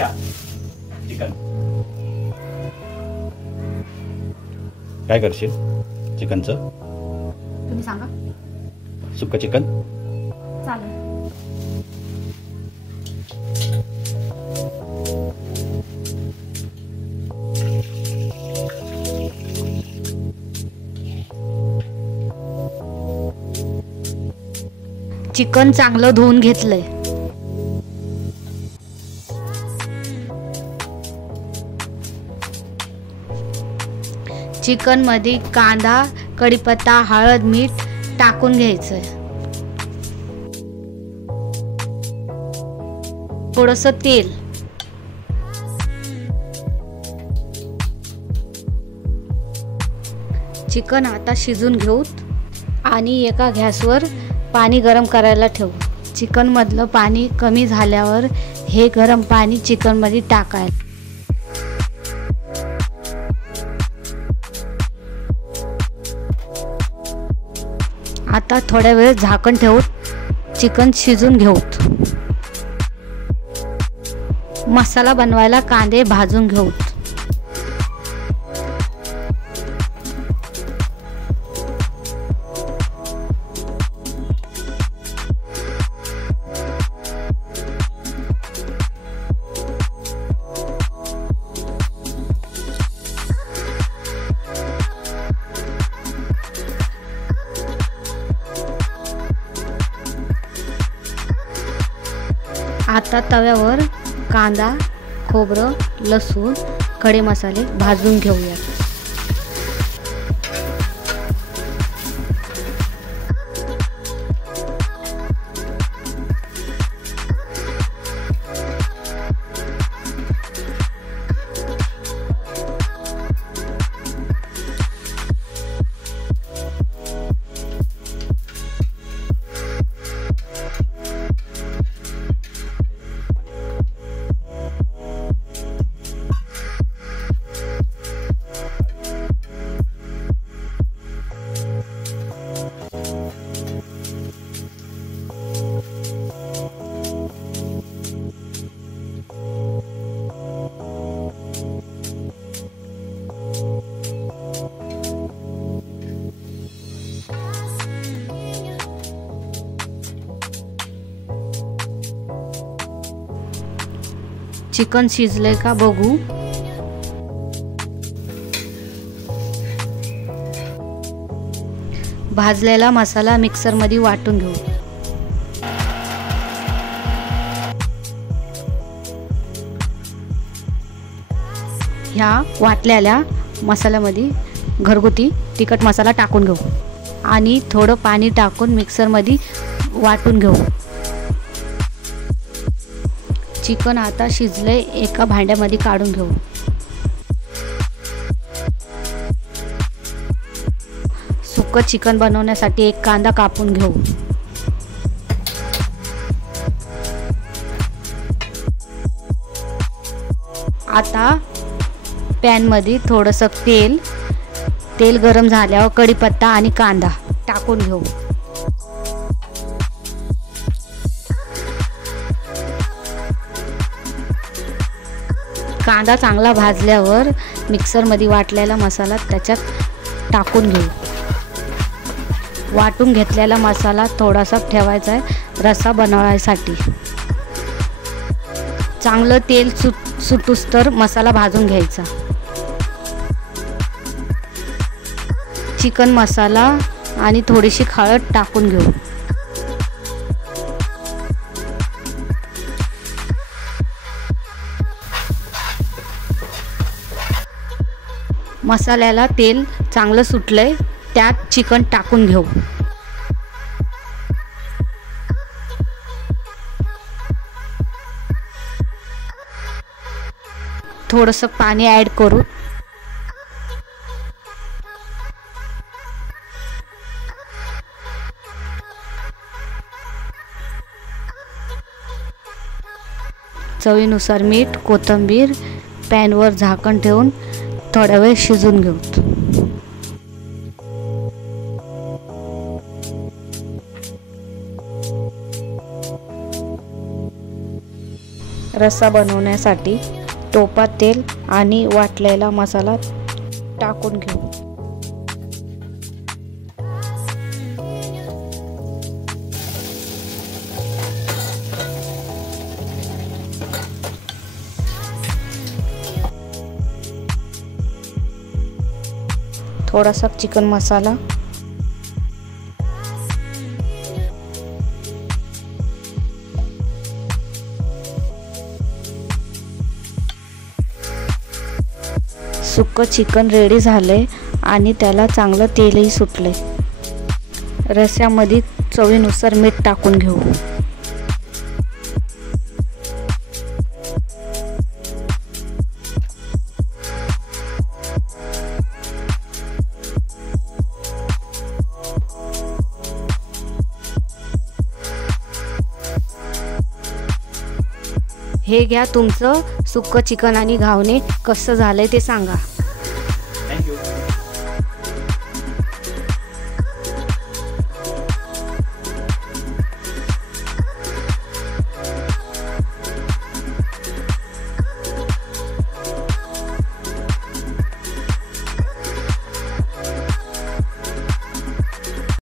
अच्छा चिकन काय करशील चिकनचं? तुम्ही सांगा. सुक्का चिकन चालेल. चिकन चांगलं धुवून घेतलंय. चिकन मध्ये कांदा, कढीपत्ता, हळद, मीठ टाकून घ्यायचंय. थोडंसं तेल, चिकन आता शिजून घेऊ आणि एका गॅसवर पाणी गरम करायला ठेवू. चिकन मधलं पाणी कमी झाल्यावर हे गरम पाणी चिकन मध्ये टाकायला. आता थोड्या वेळ झाकण ठेवून चिकन शिजून घेऊ. मसाला बनवायला कांदे भाजून घेऊ. आता तव्यावर कांदा, खोबरं, लसूण, खडे मसाले भाजून घेऊया. चिकन शिजले का बघू. भाजलेला मसाला मिक्सर मध्ये वाटून घेऊ. ह्या वाटलेल्या मसाल्यामध्ये घरगुती तिखट मसाला टाकून घेऊ आणि थोडं पाणी टाकून मिक्सर मध्ये वाटून घेऊ. चिकन आता शिजले, एका भांड्यामध्ये काढून घेऊ. सुक्कं चिकन बनवण्यासाठी एक कांदा कापून घेऊ. आता पॅन मध्ये थोडंसं तेल गरम झाल्यावर कढीपत्ता आणि कांदा टाकून घेऊ. कांदा चांगला भाजल्यावर मिक्सर मध्ये वाटलेला मसाला त्याच्यात टाकून घेऊ. वाटून घेतलेला मसाला थोडासा ठेवायचा आहे रस्सा बनवायसाठी. चांगलं तेल सुटूस तर मसाला भाजून घ्यायचा. चिकन मसाला आणि थोडीशी हळद टाकून घेऊ. मसाल्याला तेल चांगलं सुटलंय, त्यात चिकन टाकून घेऊ. थोडंसं पाणी ॲड करू. चवीनुसार मीठ, कोथिंबीर. पॅनवर झाकण ठेवून थोडा वेळ शिजून घेऊ. रस्सा बनवण्यासाठी टोपात तेल आणि वाटलेला मसाला टाकून घेऊ. थोडासा चिकन मसाला, सुक्कं चिकन रेडी झाले आणि त्याला चांगलं तेलही सुटले. रस्स्यामध्ये चवीनुसार मीठ टाकून घेऊ. हे घ्या, तुमचं सुक्कं चिकन आणि घावणे कसं झालंय ते सांगा.